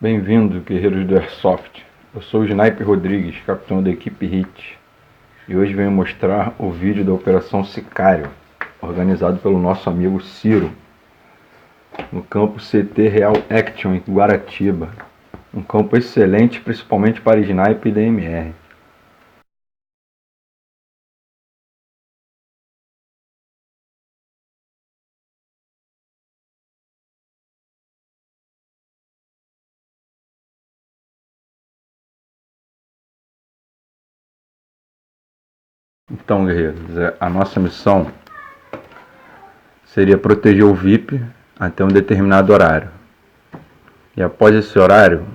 Bem-vindo, guerreiros do Airsoft. Eu sou o Sniper Rodrigues, capitão da equipe HIT, e hoje venho mostrar o vídeo da Operação Sicário, organizado pelo nosso amigo Ciro, no campo CT Real Action em Guaratiba, um campo excelente principalmente para Sniper e DMR. Então, guerreiros, a nossa missão seria proteger o VIP até um determinado horário. E após esse horário,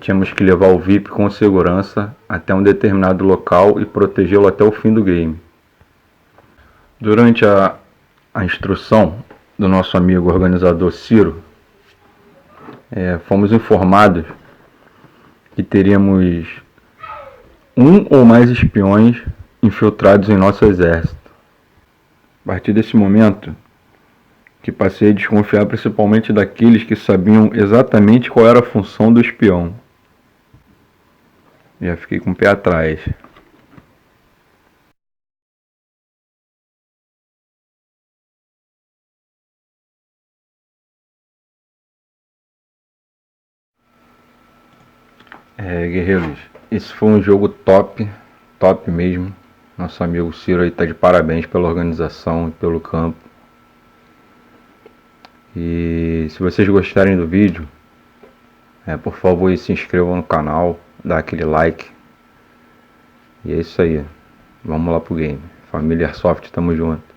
tínhamos que levar o VIP com segurança até um determinado local e protegê-lo até o fim do game. Durante a instrução do nosso amigo organizador Ciro, fomos informados que teríamos um ou mais espiões infiltrados em nosso exército. A partir desse momento, que passei a desconfiar principalmente daqueles que sabiam exatamente qual era a função do espião. Já fiquei com o pé atrás. Guerreiros, esse foi um jogo top mesmo. Nosso amigo Ciro aí tá de parabéns pela organização e pelo campo. E se vocês gostarem do vídeo, por favor se inscrevam no canal, dá aquele like. E é isso aí, vamos lá pro game. Família Airsoft, tamo junto.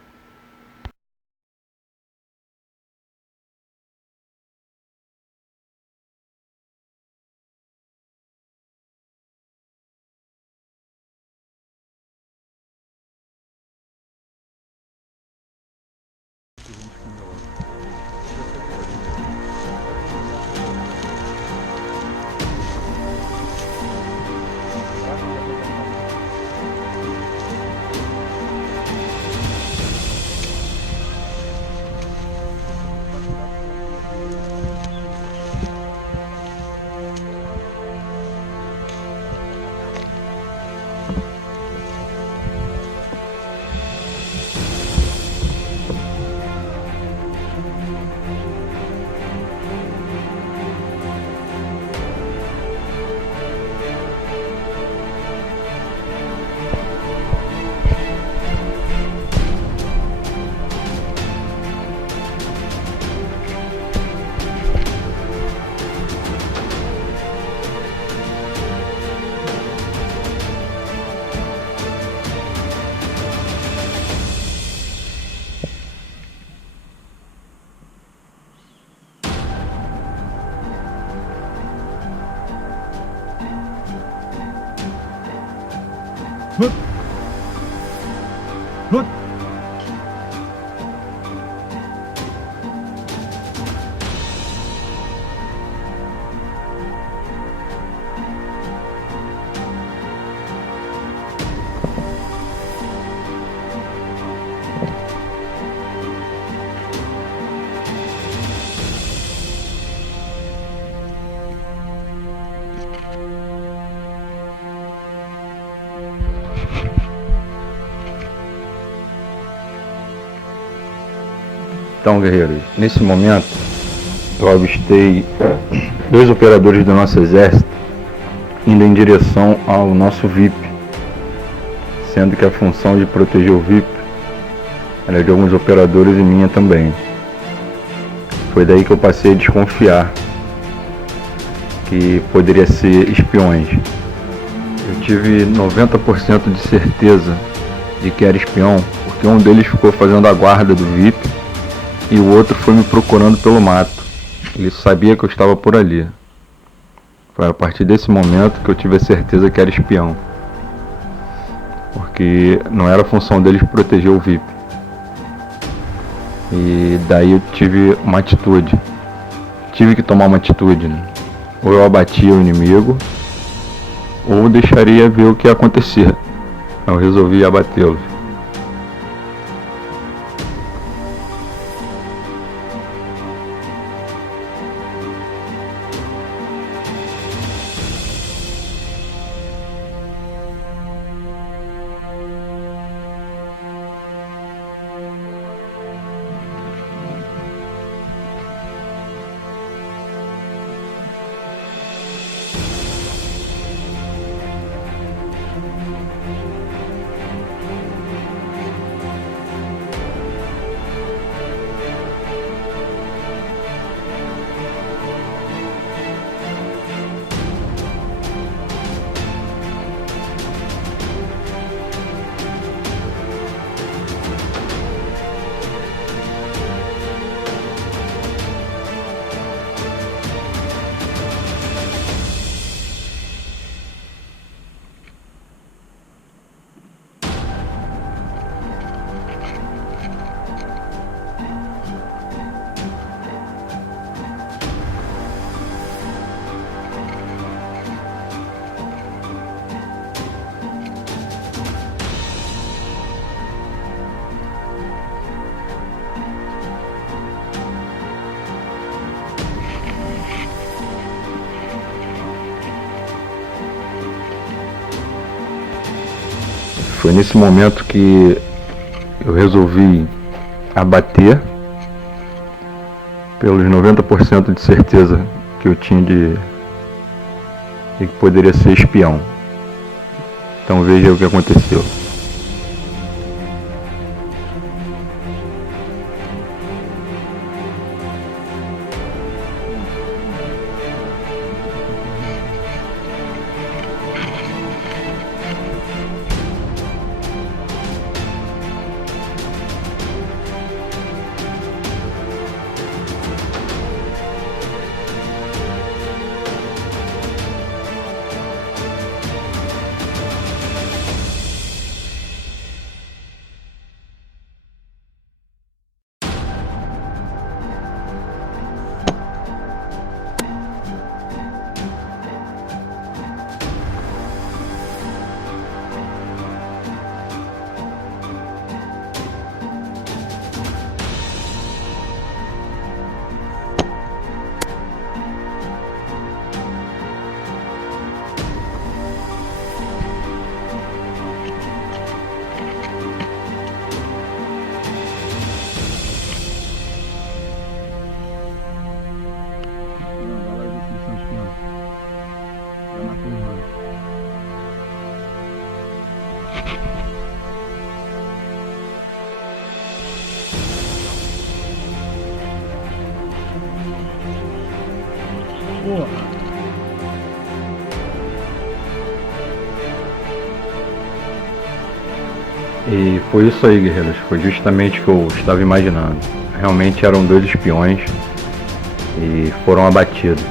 Então, guerreiros, nesse momento eu avistei 2 operadores do nosso exército indo em direção ao nosso VIP, sendo que a função de proteger o VIP era de alguns operadores e minha também. Foi daí que eu passei a desconfiar que poderia ser espiões. Eu tive 90% de certeza de que era espião, porque um deles ficou fazendo a guarda do VIP e o outro foi me procurando pelo mato. Ele sabia que eu estava por ali. Foi a partir desse momento que eu tive a certeza que era espião. Porque não era função deles proteger o VIP. E daí eu tive uma atitude. Tive que tomar uma atitude, né? Ou eu abatia o inimigo, ou deixaria ver o que ia acontecer. Eu resolvi abatê-los. Foi nesse momento que eu resolvi abater, pelos 90% de certeza que eu tinha de que poderia ser espião. Então veja o que aconteceu. E foi isso aí, guerreiros. Foi justamente o que eu estava imaginando. Realmente eram 2 espiões e foram abatidos.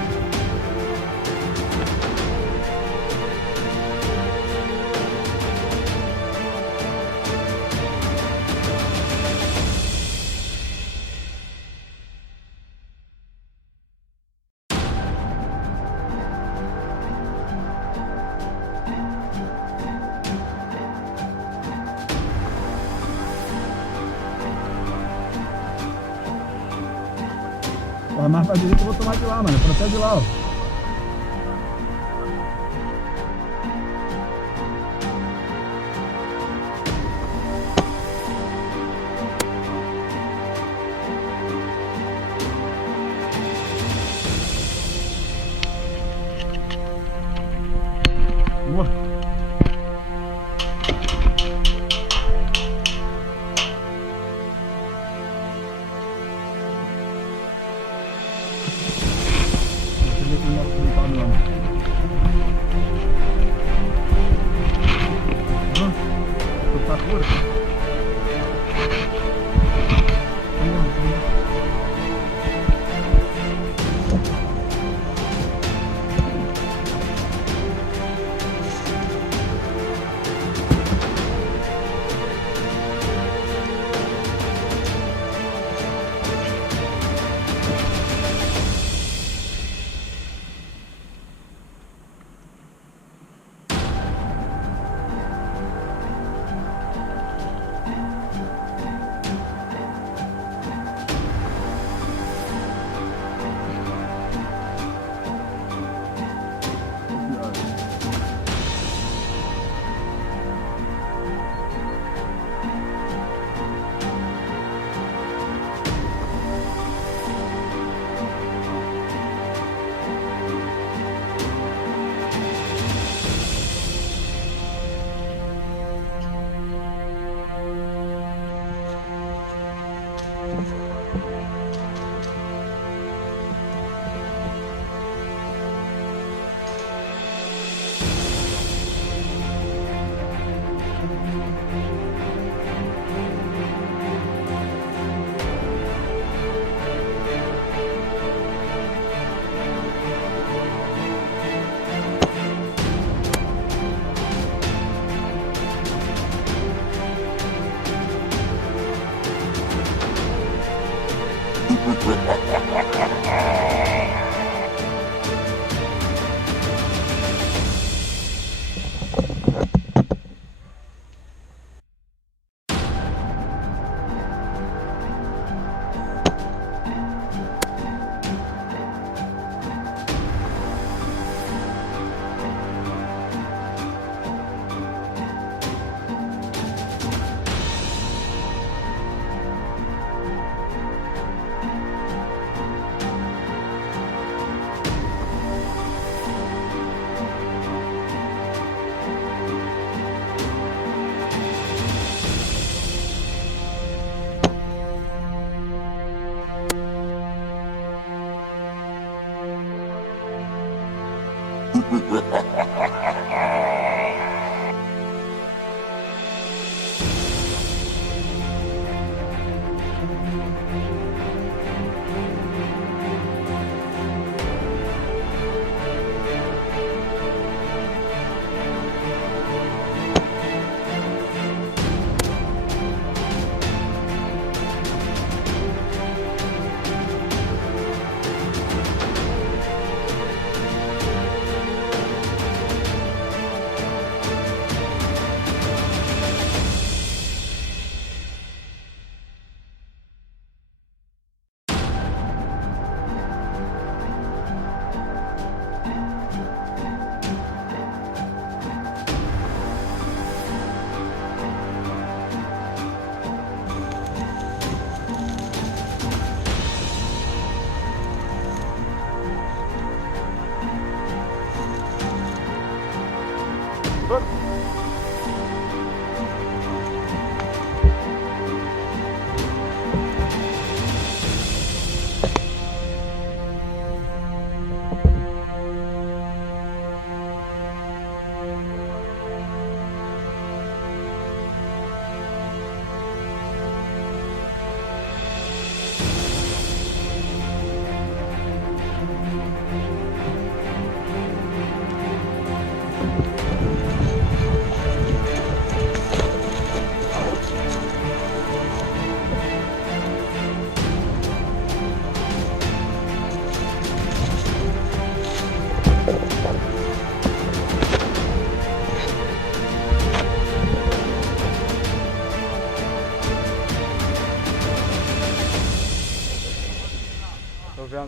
Mais pra direita eu vou tomar de lá, mano. Protege lá, ó. Boa.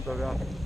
Tô vendo.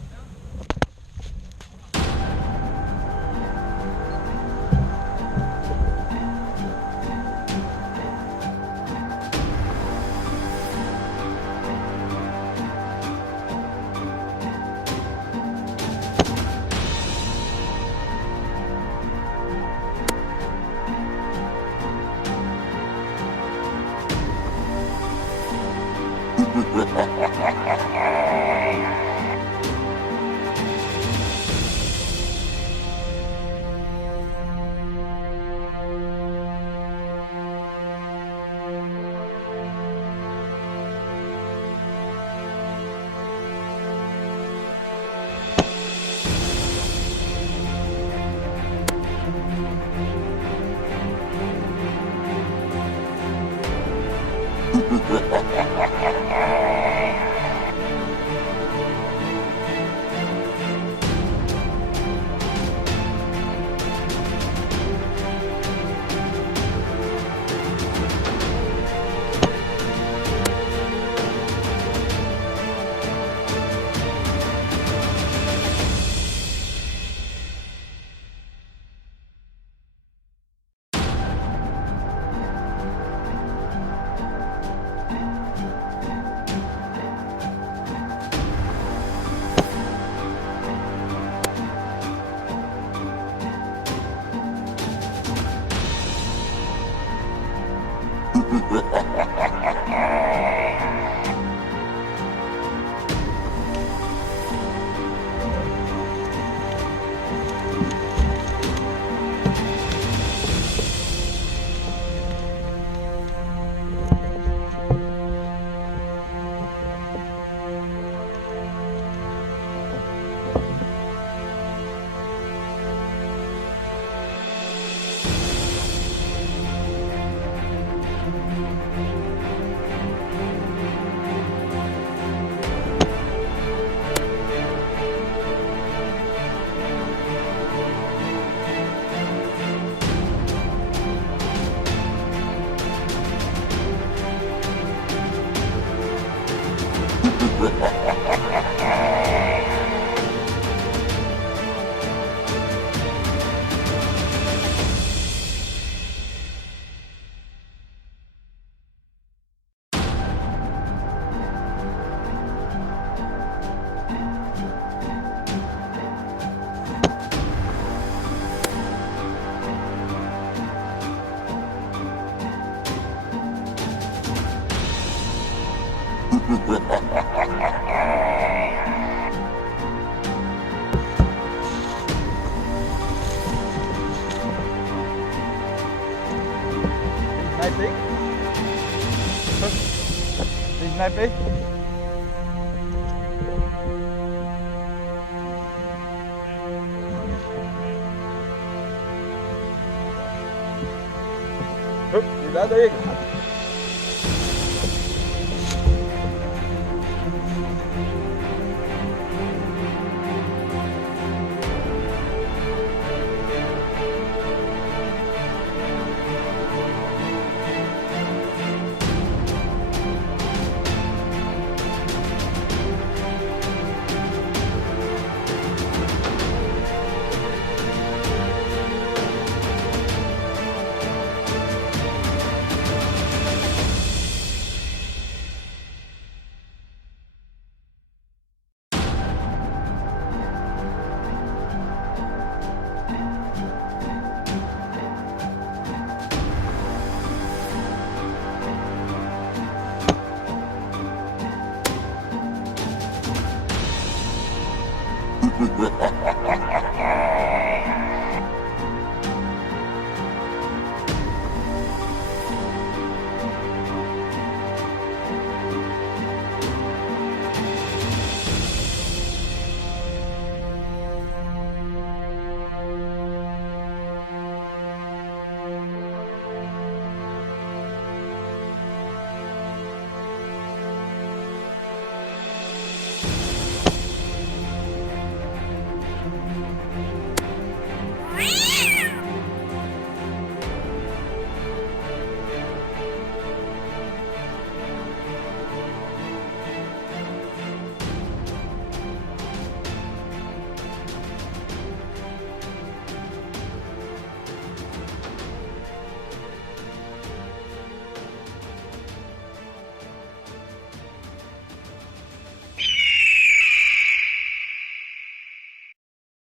Cuidado aí, cara.